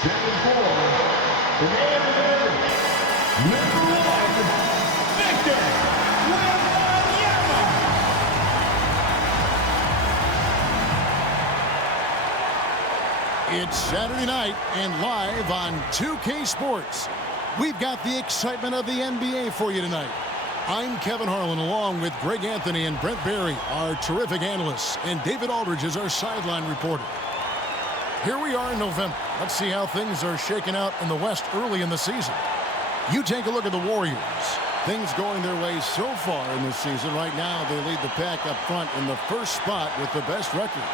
Standing for the number 1, Victor Wembanyama. It's Saturday night and live on 2K Sports. We've got the excitement of the NBA for you tonight. I'm Kevin Harlan along with Greg Anthony and Brent Barry, our terrific analysts, and David Aldridge is our sideline reporter. Here we are in November. Let's see how things are shaking out in the West early in the season. You take a look at the Warriors. Things going their way so far in this season. Right now, they lead the pack up front in the first spot with the best record.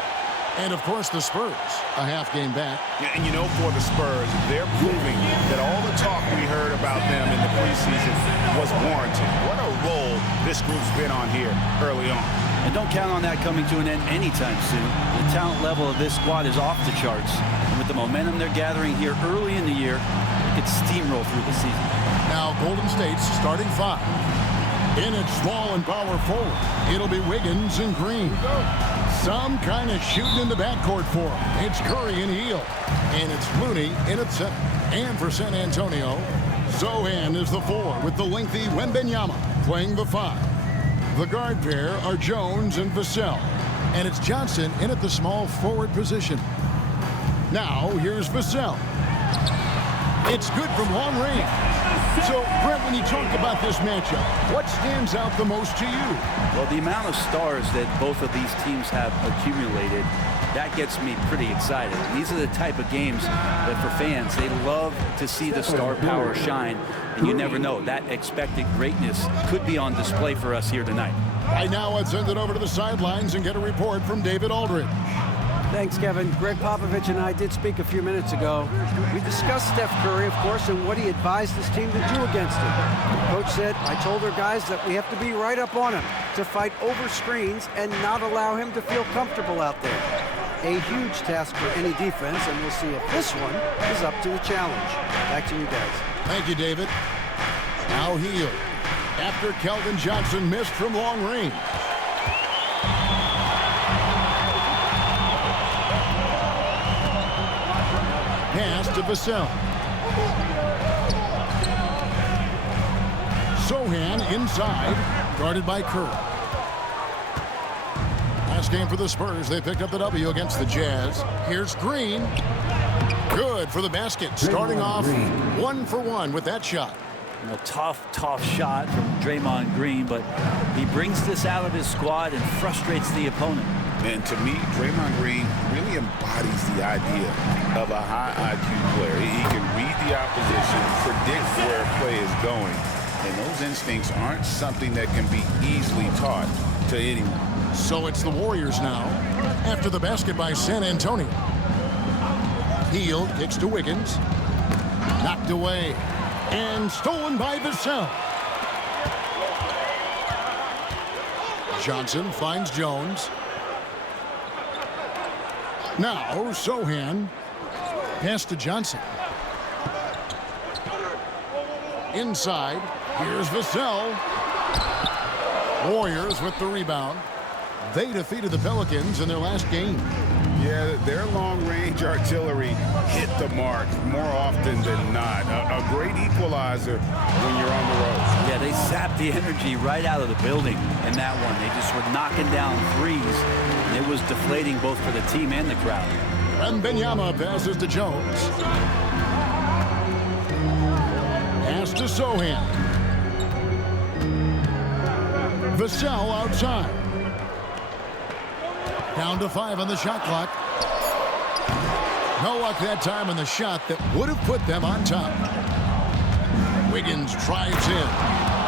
And, of course, the Spurs, a half game back. Yeah, and, for the Spurs, they're proving that all the talk we heard about them in the preseason was warranted. What a role this group's been on here early on. And don't count on that coming to an end anytime soon. The talent level of this squad is off the charts. And with the momentum they're gathering here early in the year, it could steamroll through the season. Now, Golden State's starting 5. In at small and power forward, it'll be Wiggins and Green. Some kind of shooting in the backcourt for him. It's Curry and Hield. And it's Looney in at center. And for San Antonio, Sohan is the 4 with the lengthy Wembanyama playing the 5. The guard pair are Jones and Vassell. And it's Johnson in at the small forward position. Now, here's Vassell. It's good from long range. So, Brent, when you talk about this matchup, what stands out the most to you? Well, the amount of stars that both of these teams have accumulated, that gets me pretty excited. These are the type of games that for fans, they love to see the star power shine. And you never know, that expected greatness could be on display for us here tonight. Right now, let's send it over to the sidelines and get a report from David Aldridge. Thanks, Kevin. Greg Popovich and I did speak a few minutes ago. We discussed Steph Curry, of course, and what he advised his team to do against him. The coach said, I told our guys that we have to be right up on him, to fight over screens and not allow him to feel comfortable out there. A huge task for any defense, and we'll see if this one is up to the challenge. Back to you guys. Thank you, David. Now Hield. After Keldon Johnson missed from long range. Pass to Vassell. Sohan inside, guarded by Curry. Last game for the Spurs, they picked up the W against the Jazz. Here's Green. Good for the basket. Starting off 1 for 1 with that shot. A tough shot from Draymond Green, but he brings this out of his squad and frustrates the opponent. And to me, Draymond Green really embodies the idea of a high IQ player. He can read the opposition, predict where a play is going, and those instincts aren't something that can be easily taught to anyone. So it's the Warriors now, after the basket by San Antonio. Hield kicks to Wiggins. Knocked away. And stolen by Vassell. Johnson finds Jones. Now, Sohan. Pass to Johnson. Inside. Here's Vassell. Warriors with the rebound. They defeated the Pelicans in their last game. Yeah, their long-range artillery hit the mark more often than not. A great equalizer when you're on the road. Yeah, they sapped the energy right out of the building in that one. They just were knocking down threes, and it was deflating both for the team and the crowd. Wembanyama passes to Jones. Pass to Sohan. Vassell outside. Down to 5 on the shot clock. No luck that time on the shot that would have put them on top. Wiggins drives in.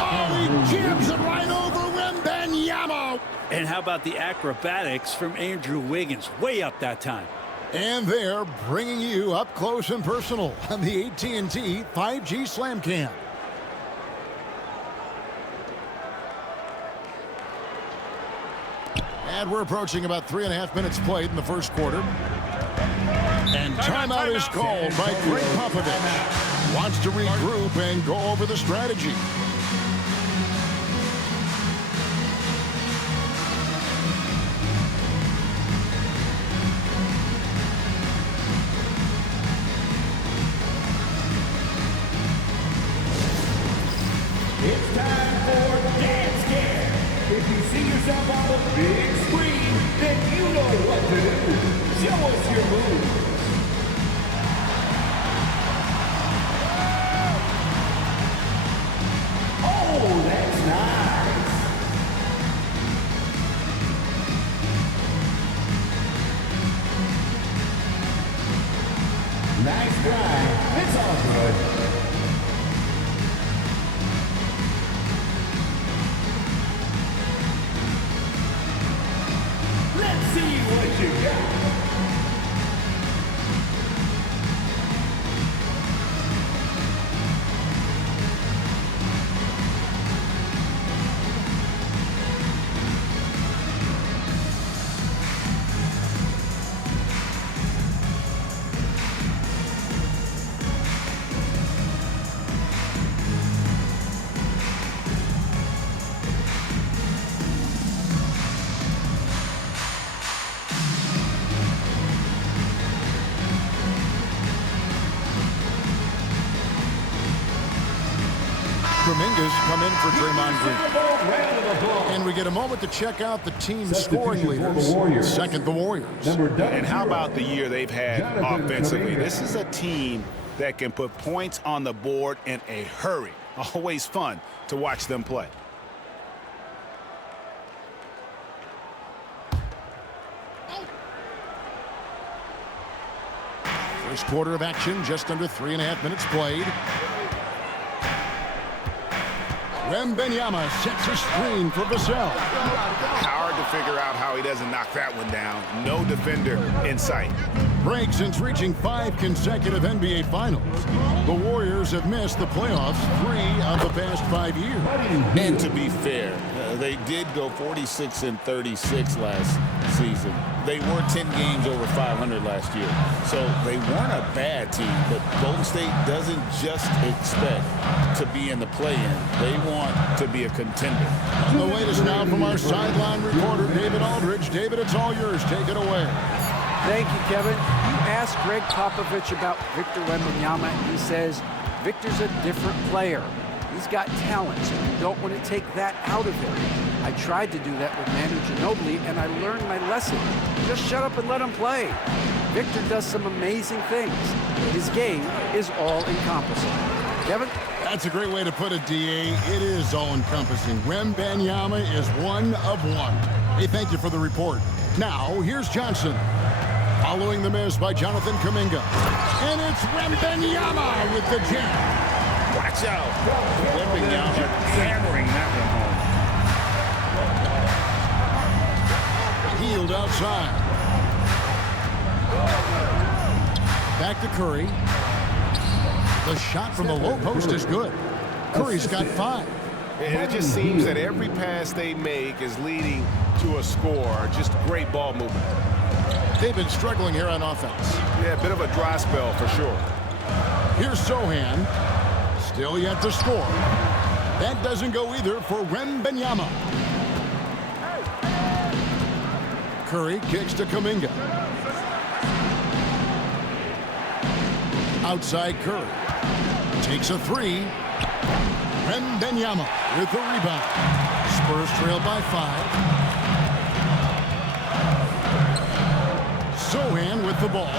Oh, he jams it right over Wembanyama. And how about the acrobatics from Andrew Wiggins? Way up that time. And they're bringing you up close and personal on the AT&T 5G Slam Cam. And we're approaching about 3.5 minutes played in the first quarter. And timeout is called by Greg Popovich. Wants to regroup and go over the strategy. Nice drive. It's all good. Let's see what you got. Kuminga's come in for Draymond Green. And we get a moment to check out the team's scoring leaders. Second, the Warriors. And how about the year they've had offensively? This is a team that can put points on the board in a hurry. Always fun to watch them play. First quarter of action, just under 3.5 minutes played. Wembanyama sets a screen for Vassell. Hard to figure out how he doesn't knock that one down. No defender in sight. Break since reaching 5 consecutive NBA Finals. The Warriors have missed the playoffs 3 of the past 5 years. And to be fair, they did go 46-36 last season. They were 10 games over 500 last year. So they weren't a bad team, but Golden State doesn't just expect to be in the play-in. They want to be a contender. On the latest now from our sideline reporter, David Aldridge. David, it's all yours. Take it away. Thank you, Kevin. You asked Greg Popovich about Victor Wembanyama, and he says Victor's a different player. He's got talent, so you don't want to take that out of him. I tried to do that with Manu Ginobili, and I learned my lesson. Just shut up and let him play. Victor does some amazing things. His game is all-encompassing. Kevin? That's a great way to put it, D.A. It is all-encompassing. Wembanyama is one of one. Hey, thank you for the report. Now, here's Johnson. Following the miss by Jonathan Kuminga. And it's Wembanyama with the jam. Watch out. Wembanyama hammering that one home. Healed outside. Back to Curry. The shot from the low post is good. Curry's got 5. And it just seems that every pass they make is leading to a score. Just great ball movement. They've been struggling here on offense. Yeah, a bit of a dry spell for sure. Here's Sohan. Still yet to score. That doesn't go either for Wembanyama. Curry kicks to Kuminga. Outside Curry. Takes a 3. Wembanyama with the rebound. Spurs trail by 5. Sohan with the ball.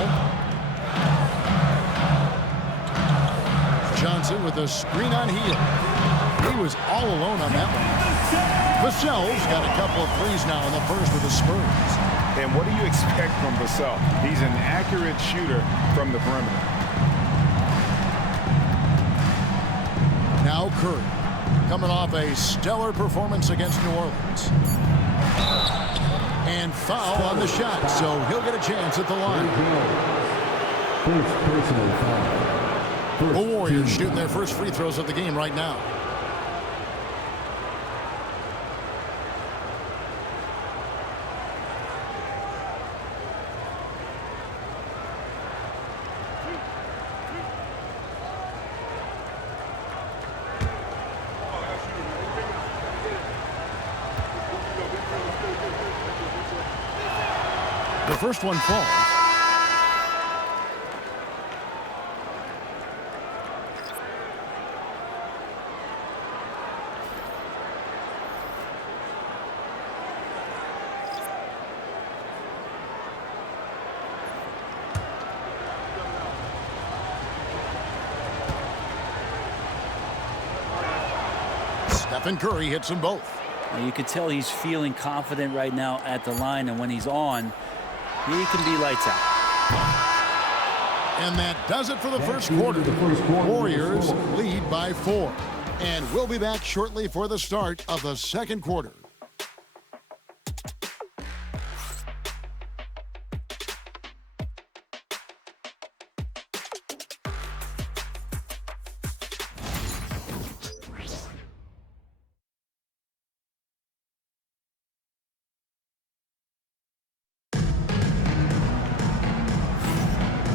Johnson with a screen on heel. He was all alone on that one. Vassell's got a couple of threes now in the first with the Spurs. And what do you expect from Vassell? He's an accurate shooter from the perimeter. Now Curry, coming off a stellar performance against New Orleans. And foul on the shot, so he'll get a chance at the line. First personal foul. The Warriors shooting their first free throws of the game right now. The first one falls. Stephen Curry hits them both. You can tell he's feeling confident right now at the line, and when he's on, he can be lights out. And that does it for the first quarter. Warriors lead by 4. And we'll be back shortly for the start of the second quarter.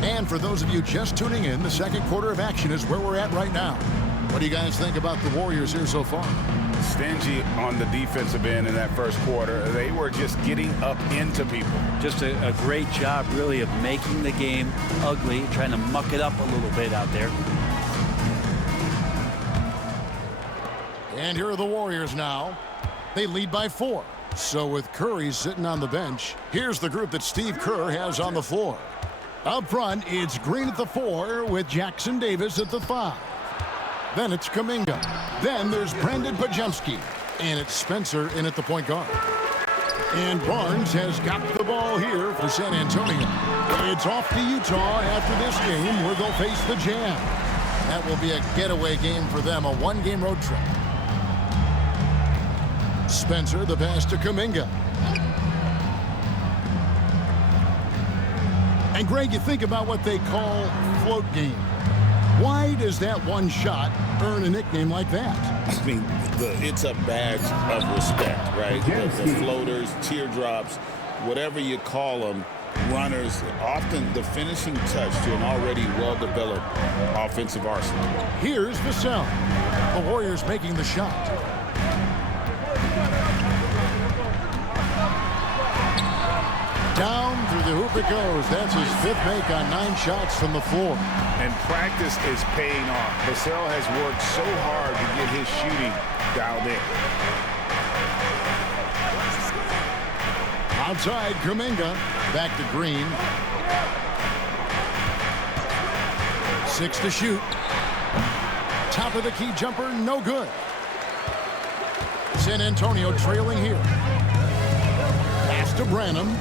And for those of you just tuning in, the second quarter of action is where we're at right now. What do you guys think about the Warriors here so far? Stingy on the defensive end in that first quarter. They were just getting up into people. Just a great job, really, of making the game ugly, trying to muck it up a little bit out there. And here are the Warriors now. They lead by 4. So with Curry sitting on the bench, here's the group that Steve Kerr has on the floor. Up front, it's Green at the 4 with Jackson Davis at the 5. Then it's Kuminga. Then there's Brandon Pajemski. And it's Spencer in at the point guard. And Barnes has got the ball here for San Antonio. It's off to Utah after this game where they'll face the Jam. That will be a getaway game for them, a one-game road trip. Spencer, the pass to Kuminga. And Greg, you think about what they call float game. Why does that one shot earn a nickname like that? I mean, it's a badge of respect, right? The floaters, teardrops, whatever you call them, runners, often the finishing touch to an already well-developed offensive arsenal. Here's Vassell. The Warriors making the shot. Down through the hoop it goes. That's his 5th make on 9 shots from the floor. And practice is paying off. Vassell has worked so hard to get his shooting dialed in. Outside, Kuminga. Back to Green. 6 to shoot. Top of the key jumper, no good. San Antonio trailing here. Pass to Branham.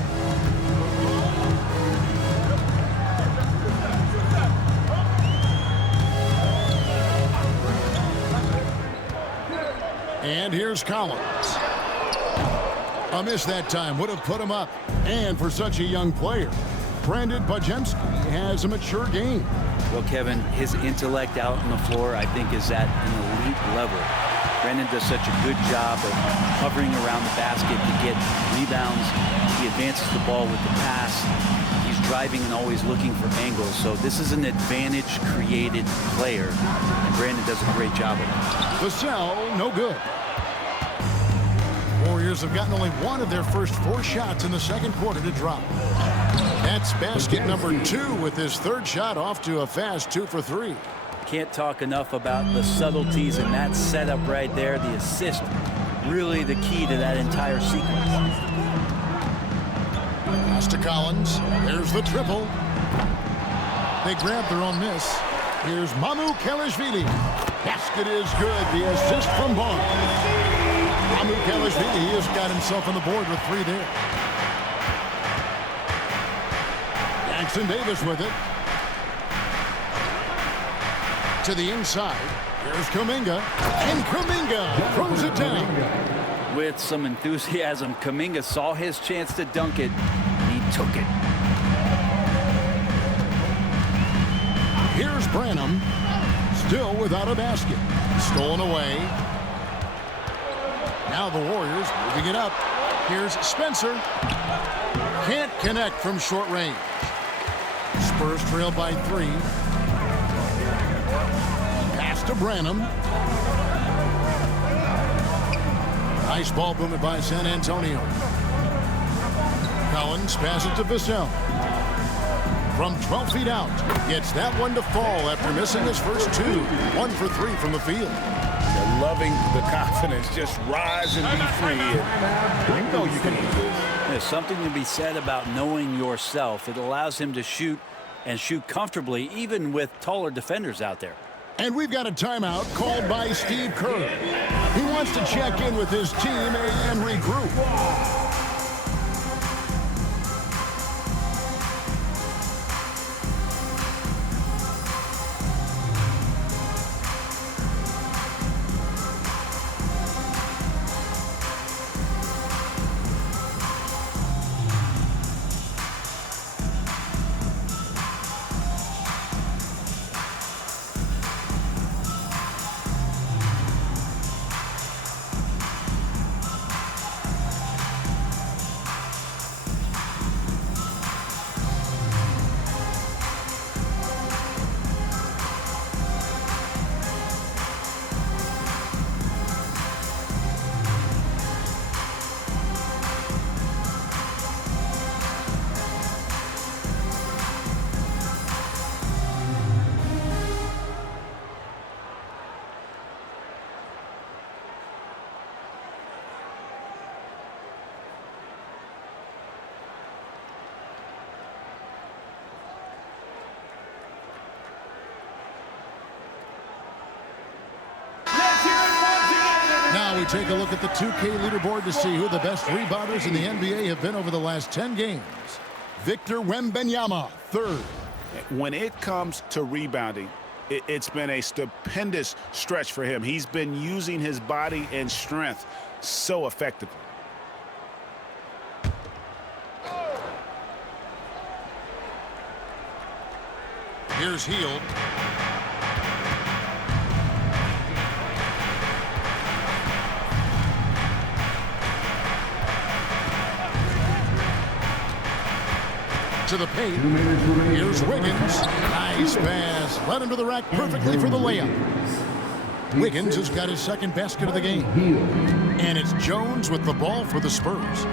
And here's Collins. A miss that time would have put him up. And for such a young player, Brandon Pajemski has a mature game. Well, Kevin, his intellect out on the floor, I think, is at an elite level. Brandon does such a good job of hovering around the basket to get rebounds. He advances the ball with the pass. He's driving and always looking for angles. So this is an advantage-created player, and Brandon does a great job of it. Vassell, no good. Warriors have gotten only one of their first 4 shots in the second quarter to drop. That's basket number 2 with his 3rd shot off to a fast 2 for 3. Can't talk enough about the subtleties in that setup right there. The assist, really the key to that entire sequence. Pass to Collins. There's the triple. They grab their own miss. Here's Mamu Kelishvili. Basket is good. The assist from Barnes. Mamu Kelishvili has got himself on the board with 3 there. Jackson Davis with it. To the inside. Here's Kuminga. And Kuminga throws it down. With some enthusiasm, Kuminga saw his chance to dunk it. He took it. Here's Branham. Still without a basket. Stolen away. Now the Warriors moving it up. Here's Spencer. Can't connect from short range. Spurs trail by 3. Pass to Branham. Nice ball movement by San Antonio. Collins passes to Vassell. From 12 feet out. Gets that one to fall after missing his first 2. 1 for 3 from the field. They're loving the confidence. Just rise and be free. And you know you can do this. There's something to be said about knowing yourself. It allows him to shoot and shoot comfortably, even with taller defenders out there. And we've got a timeout called by Steve Kerr. He wants to check in with his team and regroup. We take a look at the 2K leaderboard to see who the best rebounders in the NBA have been over the last 10 games. Victor Wembanyama, third. When it comes to rebounding, it's been a stupendous stretch for him. He's been using his body and strength so effectively. Here's Hield. To the paint. Here's Wiggins. Nice pass. Led him to the rack perfectly for the layup. Wiggins has got his second basket of the game. And it's Jones with the ball for the Spurs.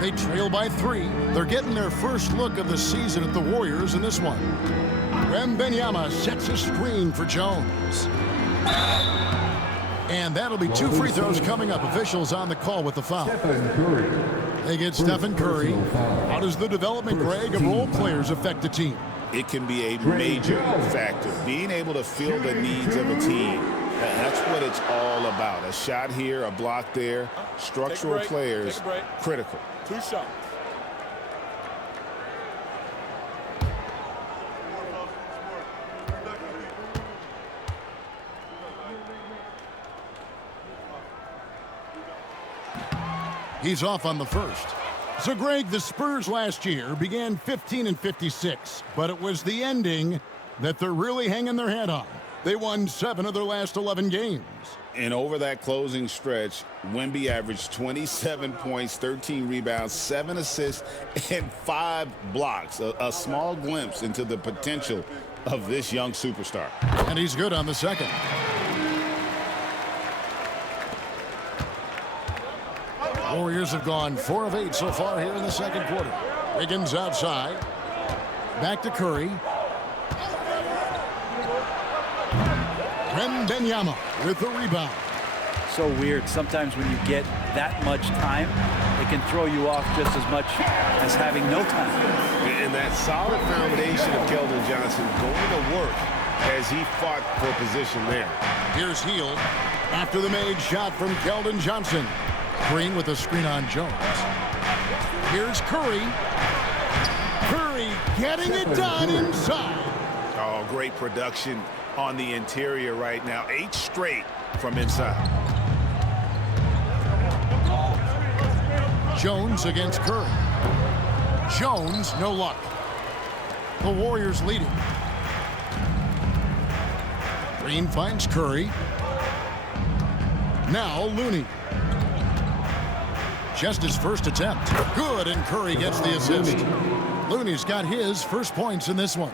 They trail by 3. They're getting their first look of the season at the Warriors in this one. Wembanyama sets a screen for Jones. And that'll be 2 free throws coming up. Officials on the call with the foul. They get Stephen Curry. How does the development, Greg, of role players affect the team? It can be a major factor. Being able to fill the needs of a team, that's what it's all about. A shot here, a block there. Structural players, critical. 2 shots. He's off on the first. So, Greg, the Spurs last year began 15-56, but it was the ending that they're really hanging their head on. They won 7 of their last 11 games. And over that closing stretch, Wemby averaged 27 points, 13 rebounds, 7 assists, and 5 blocks. A small glimpse into the potential of this young superstar. And he's good on the second. Warriors have gone 4 of 8 so far here in the second quarter. Wiggins outside. Back to Curry. Wembanyama with the rebound. So weird. Sometimes when you get that much time, it can throw you off just as much as having no time. And that solid foundation of Keldon Johnson going to work as he fought for position there. Here's Hield after the made shot from Keldon Johnson. Green with a screen on Jones. Here's Curry. Curry getting it done inside. Oh, great production on the interior right now. 8 straight from inside. Jones against Curry. Jones, no luck. The Warriors leading. Green finds Curry. Now Looney. Just his first attempt. Good, and Curry gets the assist. Looney's got his first points in this one.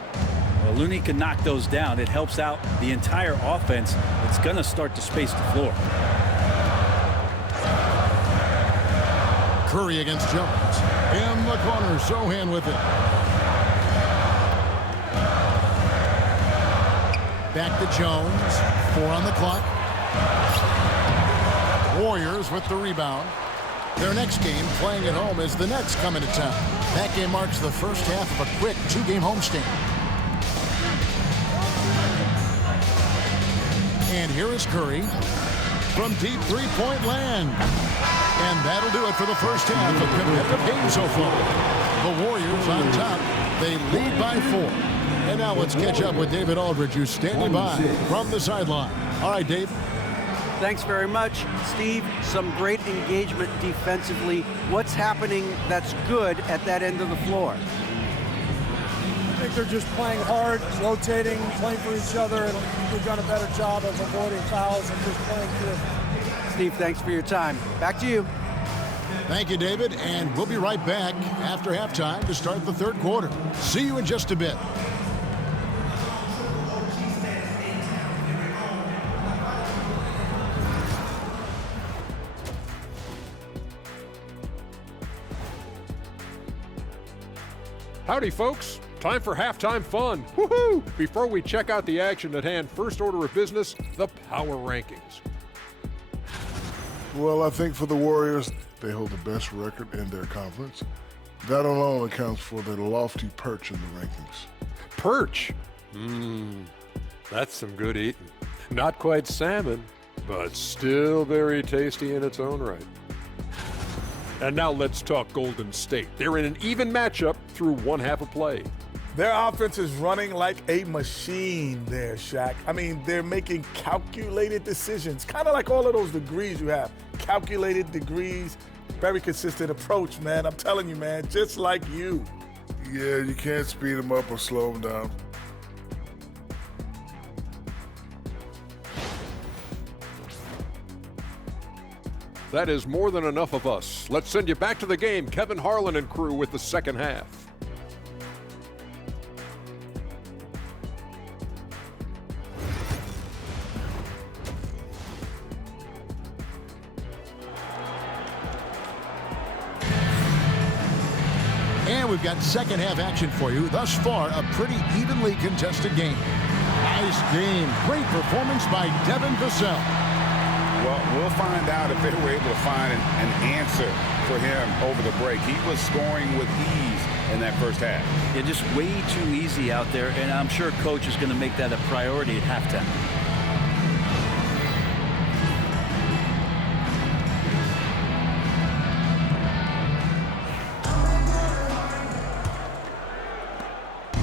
Well, Looney can knock those down. It helps out the entire offense. It's going to start to space the floor. Curry against Jones. In the corner, Sohan with it. Back to Jones. 4 on the clock. Warriors with the rebound. Their next game, playing at home, is the Nets coming to town. That game marks the first half of a quick 2-game homestand. And here is Curry from deep 3-point land. And that'll do it for the first half of competitive games so far. The Warriors on top. They lead by 4. And now let's catch up with David Aldridge, who's standing by from the sideline. All right, Dave. Thanks very much, Steve. Some great engagement defensively. What's happening that's good at that end of the floor? I think they're just playing hard, rotating, playing for each other, and we've done a better job of avoiding fouls and just playing through. Steve, thanks for your time. Back to you. Thank you, David, and we'll be right back after halftime to start the third quarter. See you in just a bit. Howdy, folks. Time for halftime fun. Woohoo! Before we check out the action at hand, first order of business, the power rankings. Well, I think for the Warriors, they hold the best record in their conference. That alone accounts for their lofty perch in the rankings. Perch? That's some good eating. Not quite salmon. but still very tasty in its own right. And now let's talk Golden State. They're in an even matchup through one half of play. Their offense is running like a machine there, Shaq. I mean, they're making calculated decisions, kind of like all of those degrees you have. Calculated degrees, very consistent approach, man. I'm telling you, man, just like you. Yeah, you can't speed them up or slow them down. That is more than enough of us. Let's send you back to the game. Kevin Harlan and crew with the second half. And we've got second half action for you. Thus far, a pretty evenly contested game. Nice game. Great performance by Devin Vassell. Well, we'll find out if they were able to find an answer for him over the break. He was scoring with ease in that first half. Yeah, just way too easy out there, and I'm sure coach is going to make that a priority at halftime.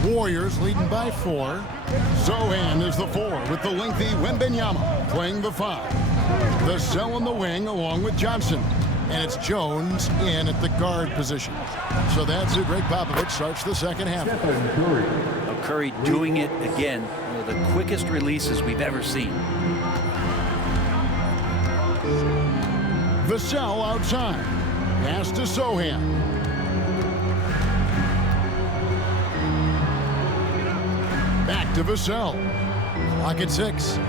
Warriors leading by 4. Zohan is the 4 with the lengthy Wembanyama playing the 5. Vassell on the wing along with Johnson. And it's Jones in at the guard position. So that's it. Greg Popovich starts the second half. Curry doing it again. One of the quickest releases we've ever seen. Vassell outside. Pass to Zohan. Back to Vassell. Clock at 6.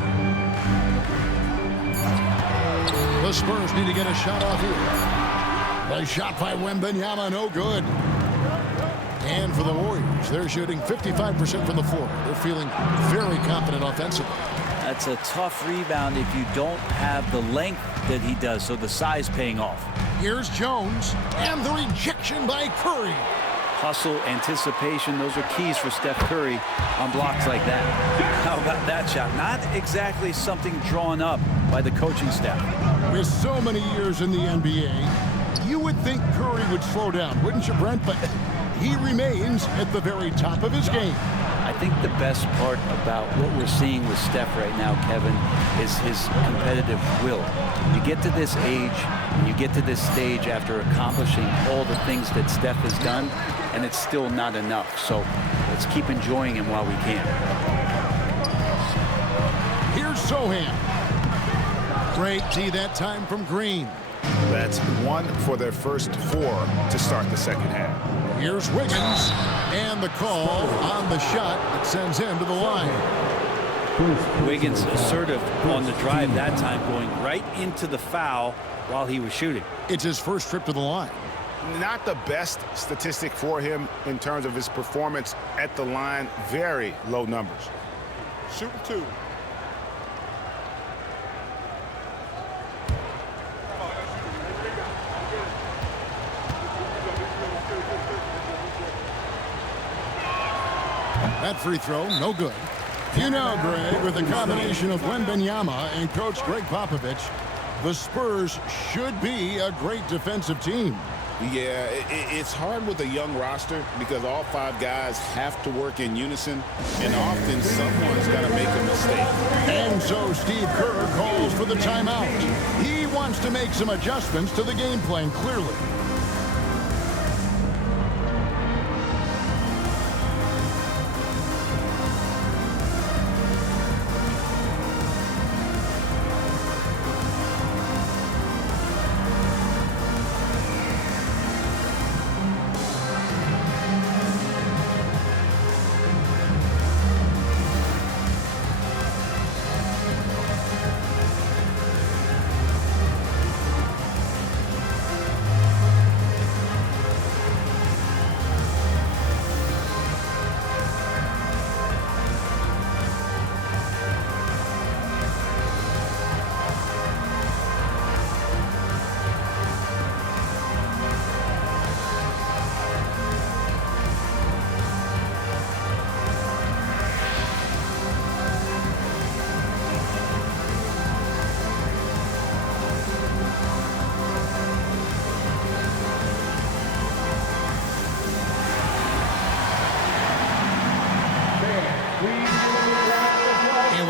The Spurs need to get a shot off here. The shot by Wembanyama, no good. And for the Warriors, they're shooting 55% from the floor. They're feeling very confident offensively. That's a tough rebound if you don't have the length that he does, so the size paying off. Here's Jones, and the rejection by Curry. Hustle, anticipation, those are keys for Steph Curry on blocks like that. How about that shot? Not exactly something drawn up by the coaching staff. With so many years in the NBA, you would think Curry would slow down, wouldn't you, Brent? But he remains at the very top of his game. I think the best part about what we're seeing with Steph right now, Kevin, is his competitive will. You get to this age, and you get to this stage after accomplishing all the things that Steph has done, and it's still not enough. So let's keep enjoying him while we can. Here's Zohan. Great D that time from Green. That's 1 for their first 4 to start the second half. Here's Wiggins, and the call on the shot that sends him to the line. Wiggins assertive on the drive that time, going right into the foul while he was shooting. It's his first trip to the line. Not the best statistic for him in terms of his performance at the line. Very low numbers. Shooting 2. That free throw, no good. You know, Greg, with a combination of Wembanyama and Coach Greg Popovich, the Spurs should be a great defensive team. Yeah, it's hard with a young roster because all 5 guys have to work in unison, and often someone's got to make a mistake. And so Steve Kerr calls for the timeout. He wants to make some adjustments to the game plan, clearly.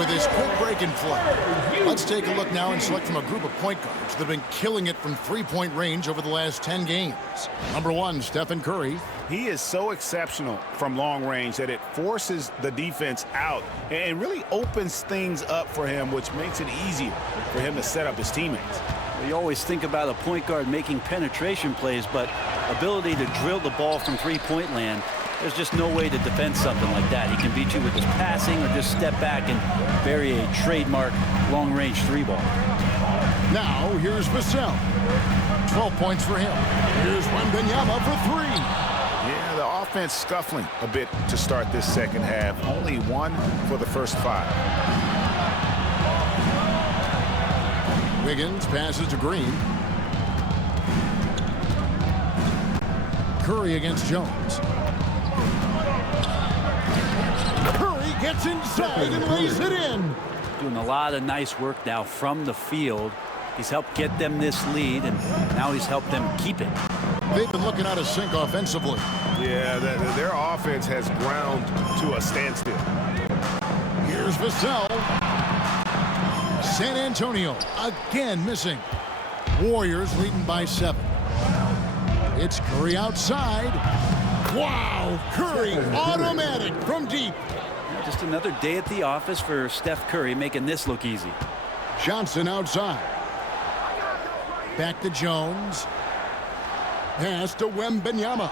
with his quick break and play. Let's take a look now and select from a group of point guards that have been killing it from three-point range over the last 10 games. Number 1, Stephen Curry. He is so exceptional from long range that it forces the defense out and really opens things up for him, which makes it easier for him to set up his teammates. You always think about a point guard making penetration plays, but ability to drill the ball from three-point land, there's just no way to defend something like that. He can beat you with his passing or just step back and bury a trademark long-range three-ball. Now, here's Vassell. 12 points for him. Here's Wembanyama for 3. Yeah, the offense scuffling a bit to start this second half. Only 1 for the first 5. Wiggins passes to Green. Curry against Jones. Curry gets inside and lays it in. Doing a lot of nice work now from the field. He's helped get them this lead, and now he's helped them keep it. They've been looking out of sync offensively. Yeah, their offense has ground to a standstill. Here's Vassell. San Antonio again missing. Warriors leading by 7. It's Curry outside. Wow, Curry automatic from deep. Just another day at the office for Steph Curry, making this look easy. Johnson outside. Back to Jones. Pass to Wembanyama.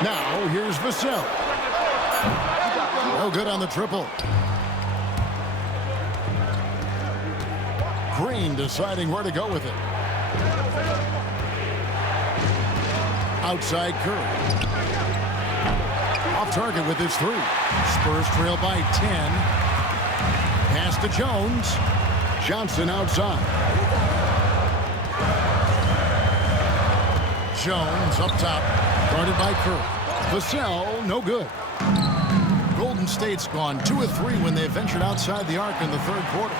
Now, here's Vassell. No good on the triple. Green deciding where to go with it. Outside Curry. Off target with his 3. Spurs trail by 10. Pass to Jones. Johnson outside. Jones up top. Guarded by Curry. Vassell, no good. Golden State's gone 2 of 3 when they ventured outside the arc in the third quarter.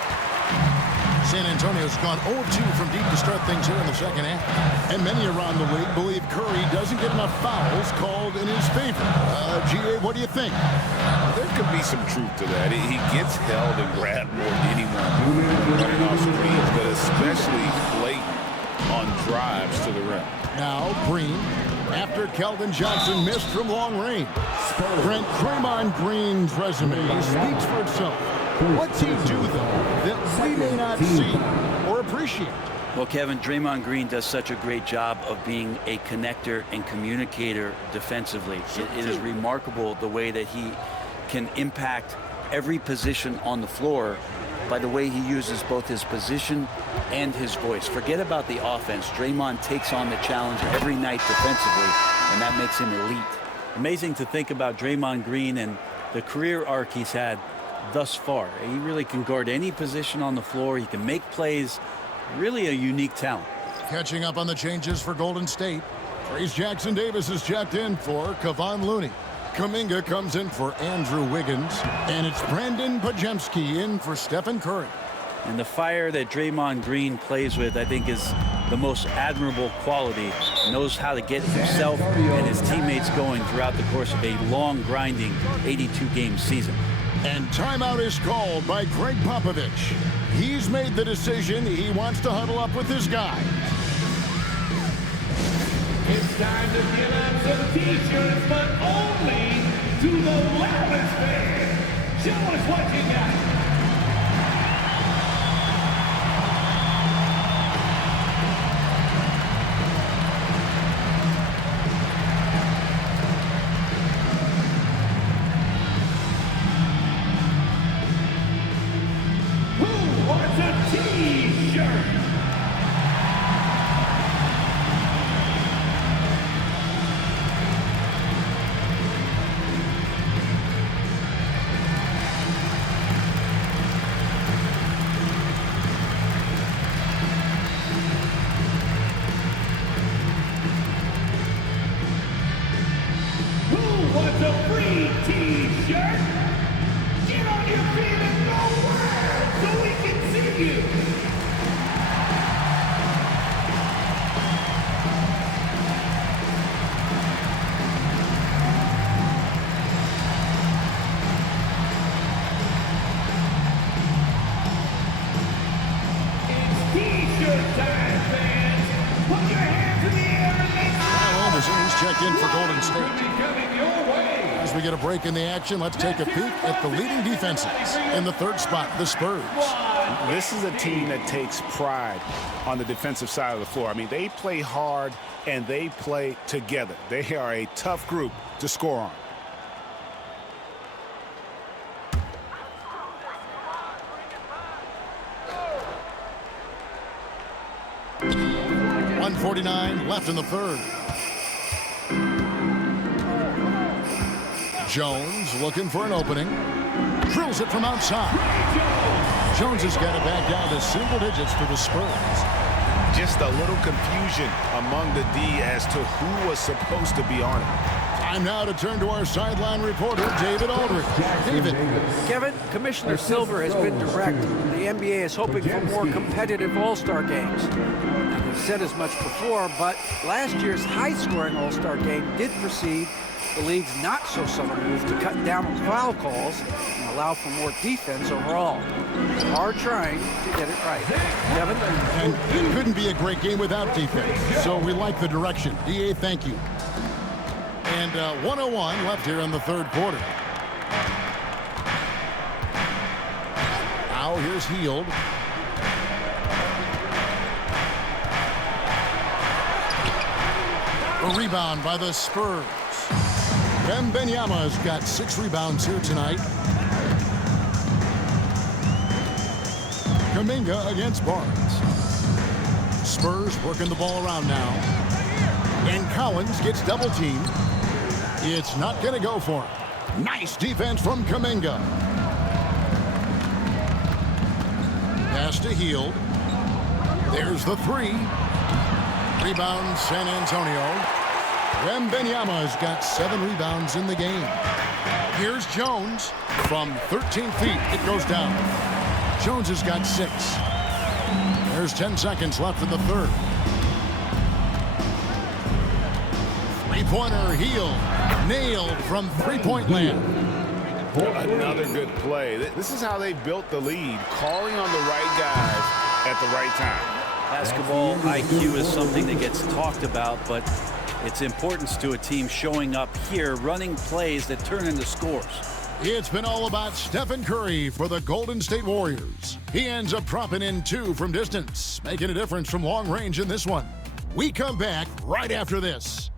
San Antonio's gone 0-2 from deep to start things here in the second half. And many around the league believe Curry doesn't get enough fouls called in his favor. G.A., what do you think? There could be some truth to that. He gets held and grabbed more than anyone running off screens, but especially blatant on drives to the rim. Now, Green, after Keldon Johnson missed from long range. Brent, Draymond Green's resume speaks for itself. What's he do, though, that we may not see or appreciate? Well, Kevin, Draymond Green does such a great job of being a connector and communicator defensively. It is remarkable the way that he can impact every position on the floor by the way he uses both his position and his voice. Forget about the offense. Draymond takes on the challenge every night defensively, and that makes him elite. Amazing to think about Draymond Green and the career arc he's had thus far. He really can guard any position on the floor. He can make plays. Really a unique talent. Catching up on the changes for Golden State. Trace Jackson Davis is checked in for Kevon Looney. Kuminga comes in for Andrew Wiggins. And it's Brandon Pajemski in for Stephen Curry. And the fire that Draymond Green plays with, I think, is the most admirable quality. Knows how to get himself and his teammates going throughout the course of a long, grinding 82-game season. And timeout is called by Greg Popovich. He's made the decision he wants to huddle up with his guys. It's time to give out some T-shirts, but only to the loudest fan. Show us what you got. check in for Golden State. As we get a break in the action, let's take a peek at the leading defenses. In the third spot, the Spurs. This is a team that takes pride on the defensive side of the floor. I mean, they play hard and they play together. They are a tough group to score on. .149 left in the third. Jones looking for an opening. Drills it from outside. Jones has got it back down to single digits for the Spurs. Just a little confusion among the D as to who was supposed to be on it. Time now to turn to our sideline reporter, David Aldridge. David. Kevin, Commissioner Silver has been direct. The NBA is hoping for more competitive All-Star games. We've said as much before, but last year's high-scoring All-Star game did precede the league's not-so-subtle move to cut down on foul calls and allow for more defense overall. They are trying to get it right. Kevin? And it couldn't be a great game without defense, so we like the direction. DA, thank you. And 101 left here in the third quarter. Now here's Hield. A rebound by the Spurs. Wembanyama's got 6 rebounds here tonight. Kuminga against Barnes. Spurs working the ball around now. And Collins gets double teamed. It's not going to go for him. Nice defense from Kuminga. Pass to Hield. There's the 3. Rebound San Antonio. Wembanyama's got 7 rebounds in the game. Here's Jones. From 13 feet, it goes down. Jones has got 6. There's 10 seconds left in the third. Three-pointer Hield. Nailed from three-point land. Another good play. This is how they built the lead, calling on the right guys at the right time. Basketball IQ is something that gets talked about, but its importance to a team showing up here, running plays that turn into scores. It's been all about Stephen Curry for the Golden State Warriors. He ends up dropping in 2 from distance, making a difference from long range in this one. We come back right after this.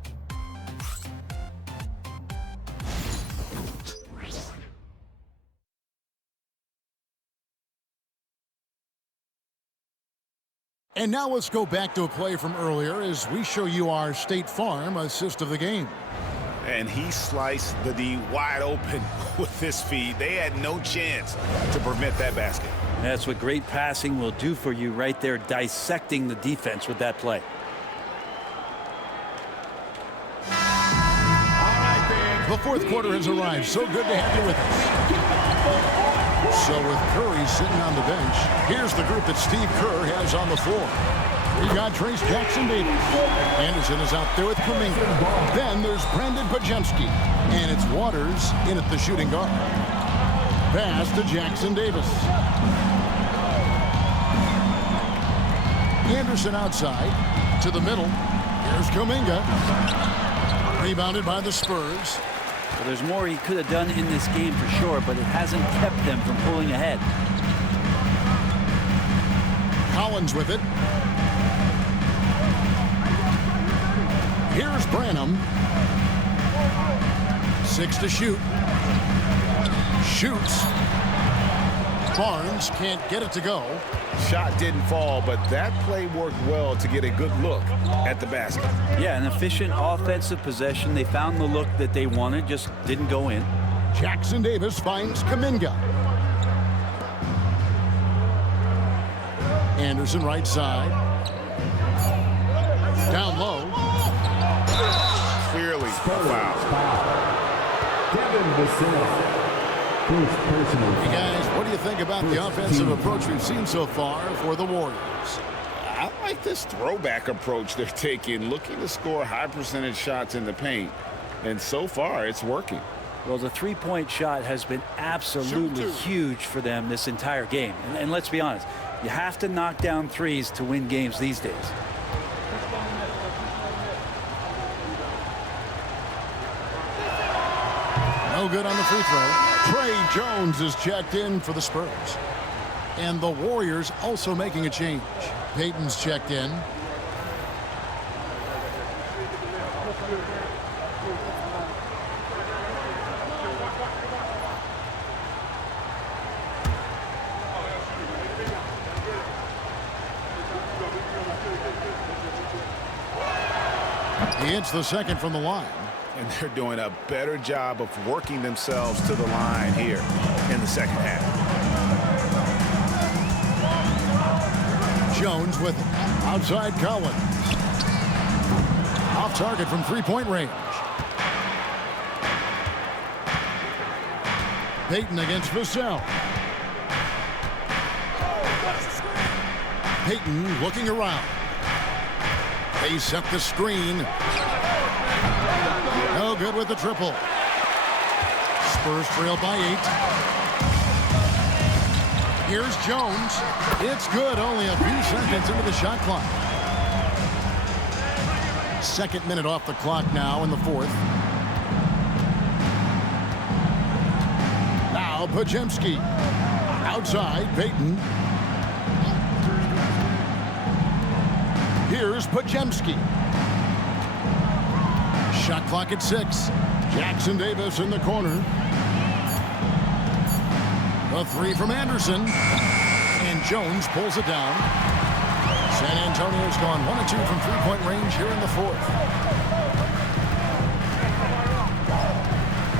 And now let's go back to a play from earlier as we show you our State Farm assist of the game. And he sliced the D wide open with this feed. They had no chance to prevent that basket. That's what great passing will do for you right there, dissecting the defense with that play. The fourth quarter has arrived. So good to have you with us. So with Curry sitting on the bench, here's the group that Steve Kerr has on the floor. We got Trace Jackson-Davis. Anderson is out there with Kuminga. Then there's Brandon Pajemski. And it's Waters in at the shooting guard. Pass to Jackson-Davis. Anderson outside to the middle. Here's Kuminga. Rebounded by the Spurs. Well, there's more he could have done in this game for sure, but it hasn't kept them from pulling ahead. Collins with it. Here's Branham. 6 to shoot. Shoots. Barnes can't get it to go. Shot didn't fall, but that play worked well to get a good look at the basket. Yeah, an efficient offensive possession. They found the look that they wanted, just didn't go in. Jackson-Davis finds Kuminga. Anderson right side. Down low. Clearly a foul. Devin Vassell. Hey guys, what do you think about the offensive approach we've seen so far for the Warriors? I like this throwback approach they're taking, looking to score high percentage shots in the paint. And so far, it's working. Well, the three-point shot has been absolutely huge for them this entire game. And let's be honest, you have to knock down threes to win games these days. No good on the free throw. Trey Jones is checked in for the Spurs. And the Warriors also making a change. Payton's checked in. He hits the second from the line. And they're doing a better job of working themselves to the line here in the second half. Jones with it. Outside Collins. Off target from three-point range. Payton against Vassell. Payton looking around. They set the screen. No good with the triple. Spurs trail by 8. Here's Jones. It's good. Only a few seconds into the shot clock. Second minute off the clock now in the fourth. Now Podziemski. Outside Payton. Here's Podziemski. Shot clock at 6. Jackson Davis in the corner. A three from Anderson. And Jones pulls it down. San Antonio's gone 1 of 2 from three-point range here in the fourth.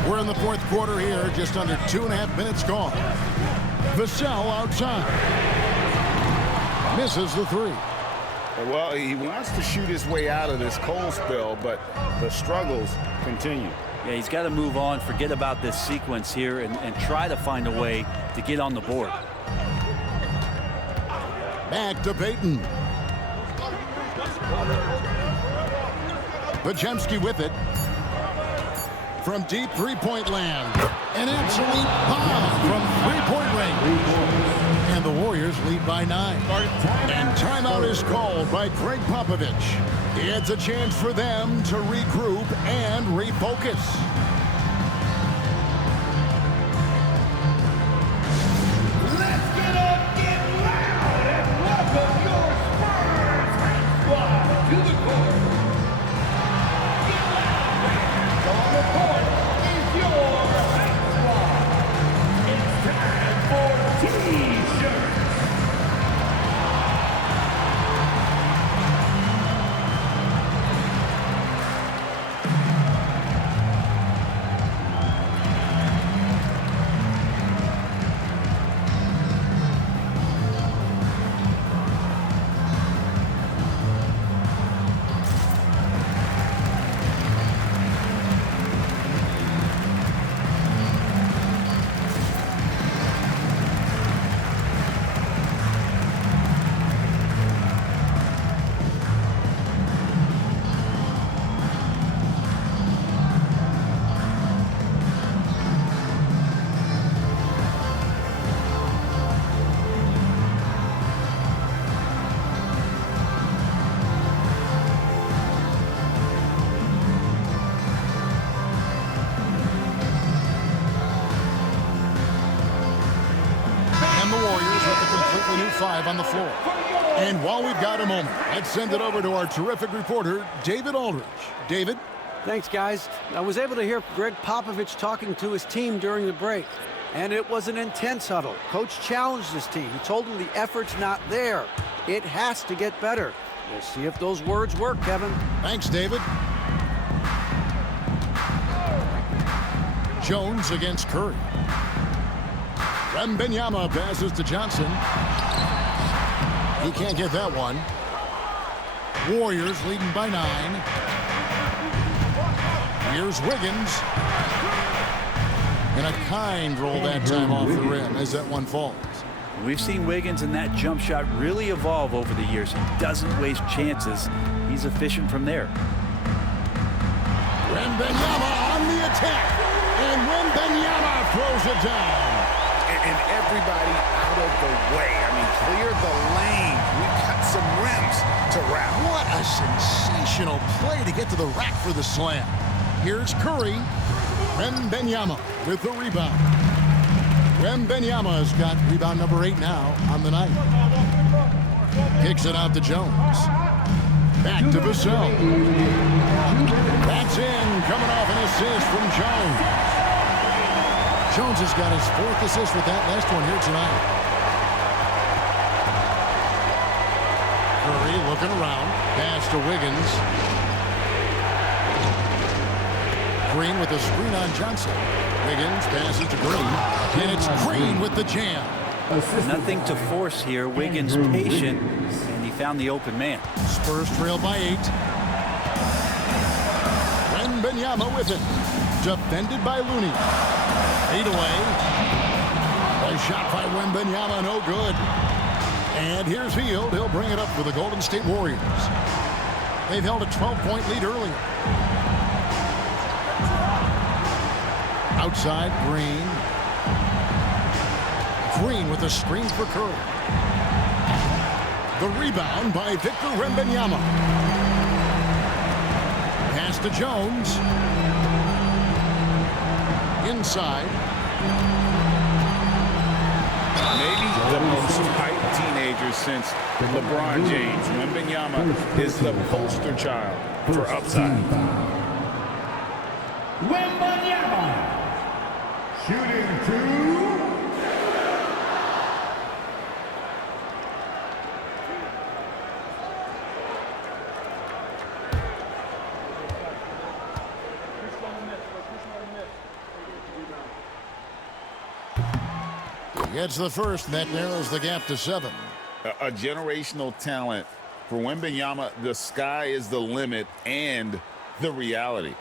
We're in the fourth quarter here, just under 2.5 minutes gone. Vassell outside. Misses the three. Well, he wants to shoot his way out of this cold spell, but the struggles continue. Yeah, he's got to move on, forget about this sequence here, and try to find a way to get on the board. Back to Payton. Podziemski with it. From deep three-point land. An absolute bomb from three-point range. And the Warriors lead by 9. And timeout is called by Greg Popovich. It's a chance for them to regroup and refocus. Let's get up, get loud, and welcome your Spurs hate squad to the court. Get loud, fans. On the court is your hate squad. It's time for T-shirts. Five on the floor. And while we've got a moment, let's send it over to our terrific reporter, David Aldridge. David? Thanks, guys. I was able to hear Greg Popovich talking to his team during the break, and it was an intense huddle. Coach challenged his team. He told them the effort's not there. It has to get better. We'll see if those words work, Kevin. Thanks, David. Jones against Curry. Wembanyama passes to Johnson. He can't get that one. Warriors leading by 9. Here's Wiggins. And a kind roll that time off the rim as that one falls. We've seen Wiggins and that jump shot really evolve over the years. He doesn't waste chances. He's efficient from there. Wembanyama on the attack. And Wembanyama throws it down. And everybody out of the way. I mean, clear the lane. We've got some rims to wrap. What a sensational play to get to the rack for the slam. Here's Curry. Wembanyama with the rebound. Wembanyama has got rebound number 8 now on the night. Kicks it out to Jones. Back to Vassell. That's in, coming off an assist from Jones. Jones has got his 4th assist with that last one here tonight. Curry looking around. Pass to Wiggins. Green with a screen on Johnson. Wiggins passes to Green. And it's Green with the jam. Nothing to force here. Wiggins patient, and he found the open man. Spurs trail by 8. Wembanyama with it. Defended by Looney. 8 away. A shot by Wembanyama, no good. And here's Hield. He'll bring it up for the Golden State Warriors. They've held a 12-point lead earlier. Outside, Green. Green with a screen for Curry. The rebound by Victor Wembanyama. Pass to Jones. Inside. Maybe the most hyped teenager since LeBron James. Wembanyama is the poster child for upside. Wembanyama. Shooting 2. Gets the first, and that narrows the gap to 7. A generational talent. For Wembanyama, the sky is the limit and the reality.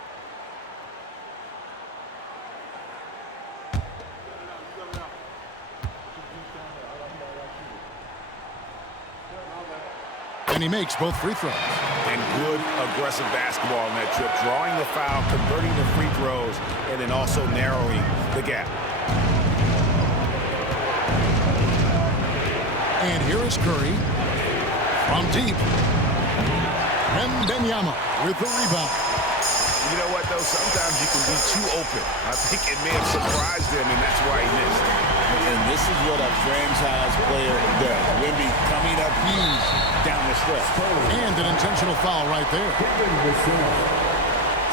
And he makes both free throws. And good aggressive basketball in that trip. Drawing the foul, converting the free throws, and then also narrowing the gap. And here is Curry from deep. Wembanyama with the rebound. You know what, though? Sometimes you can be too open. I think it may have surprised him, and that's why he missed. And this is what a franchise player does. Wemby coming up huge down the stretch. And an intentional foul right there.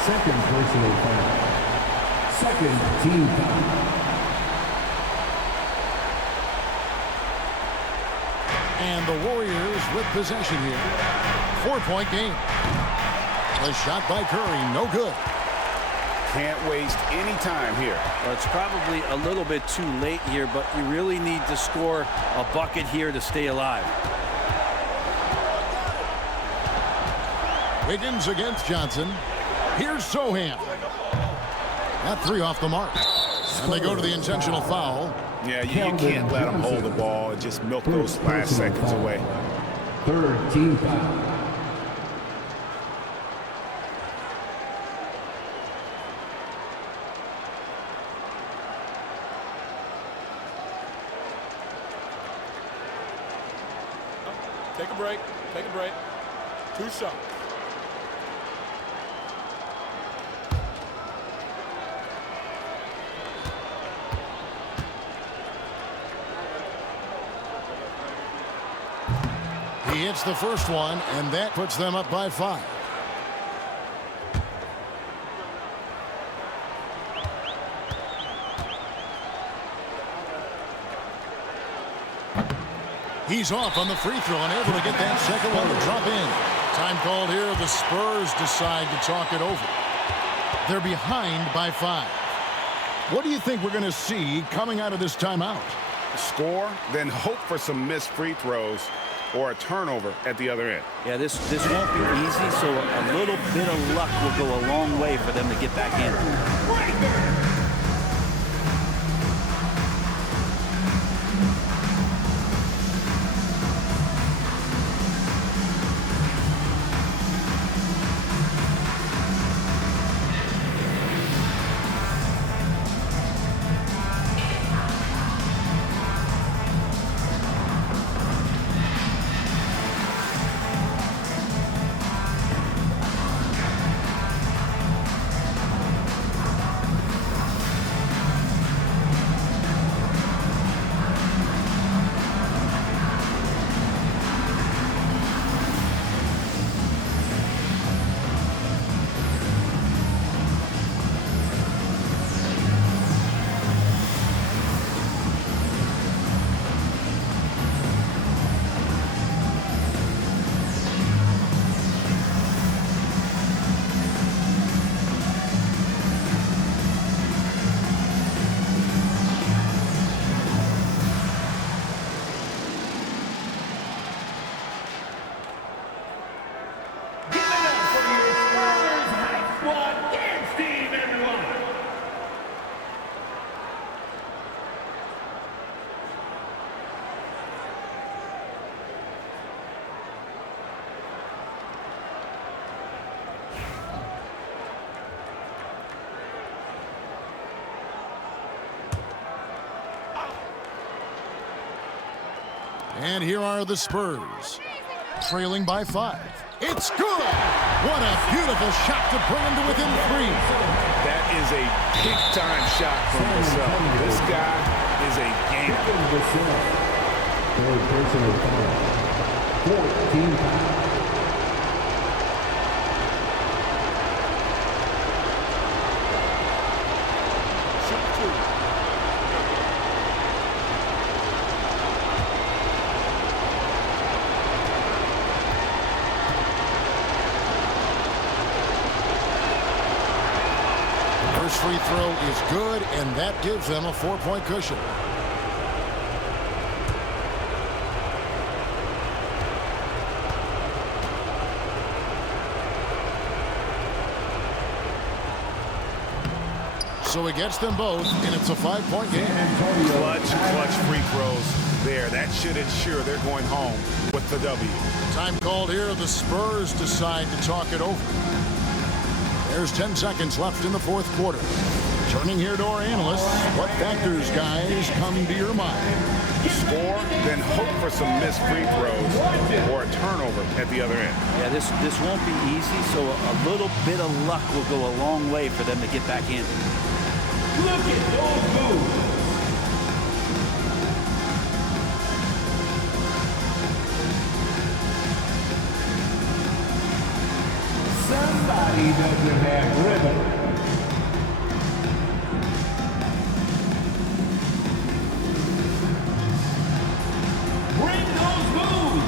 Second personal foul. Second team foul. And the Warriors with possession here. 4-point game. A shot by Curry, no good. Can't waste any time here. Well, it's probably a little bit too late here, but you really need to score a bucket here to stay alive. Wiggins against Johnson. Here's Sohan. That 3 off the mark. And they go to the intentional foul. Yeah, you can't let them hold the ball and just milk those last seconds away. Third team foul. Take a break. Take a break. 2 shots. He hits the first one, and that puts them up by 5. He's off on the free throw and able to get that second one to drop in. Time called here. The Spurs decide to talk it over. They're behind by 5. What do you think we're going to see coming out of this timeout? Score, then hope for some missed free throws or a turnover at the other end. Yeah, this won't be easy, so a little bit of luck will go a long way for them to get back in. And here are the Spurs, trailing by 5. It's good! What a beautiful shot to bring him to within 3. That is a big-time shot from Vassell. This guy is a gamer. Personal foul. 14 foul. First free throw is good, and that gives them a 4-point cushion. So he gets them both, and it's a 5-point game. Clutch free throws there. That should ensure they're going home with the W. Time called here. The Spurs decide to talk it over. There's 10 seconds left in the fourth quarter. Turning here to our analysts, what factors, guys, come to your mind? Score, then hope for some missed free throws or a turnover at the other end. Yeah, this won't be easy, so a little bit of luck will go a long way for them to get back in. Look at those moves. Somebody doesn't have rhythm. Bring those moves.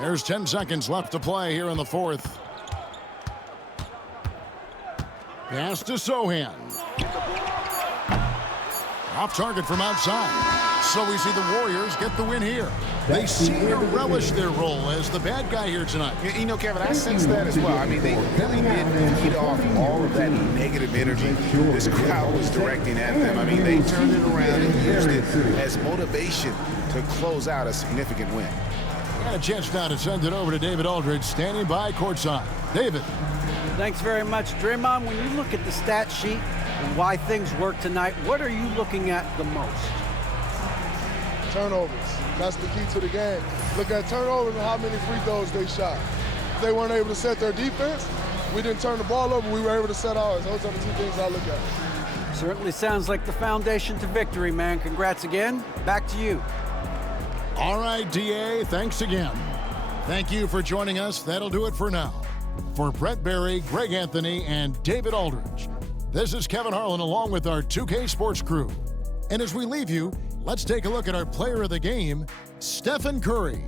There's 10 seconds left to play here in the fourth. Pass to Sohan. Off target from outside. So we see the Warriors get the win here. They seem to relish their role as the bad guy here tonight. You know, Kevin, I sense that as well. I mean, they really did feed off all of that negative energy this crowd was directing at them. I mean, they turned it around and used it as motivation to close out a significant win. Got a chance now to send it over to David Aldridge, standing by courtside. David. Thanks very much, Draymond. When you look at the stat sheet and why things work tonight, what are you looking at the most? Turnovers. That's the key to the game. Look at turnovers and how many free throws they shot. If they weren't able to set their defense, we didn't turn the ball over, we were able to set ours. Those are the two things I look at. Certainly sounds like the foundation to victory, man. Congrats again. Back to you. All right, DA, thanks again. Thank you for joining us. That'll do it for now. For Brett Berry, Greg Anthony, and David Aldridge, this is Kevin Harlan along with our 2K Sports crew. And as we leave you, let's take a look at our player of the game, Stephen Curry.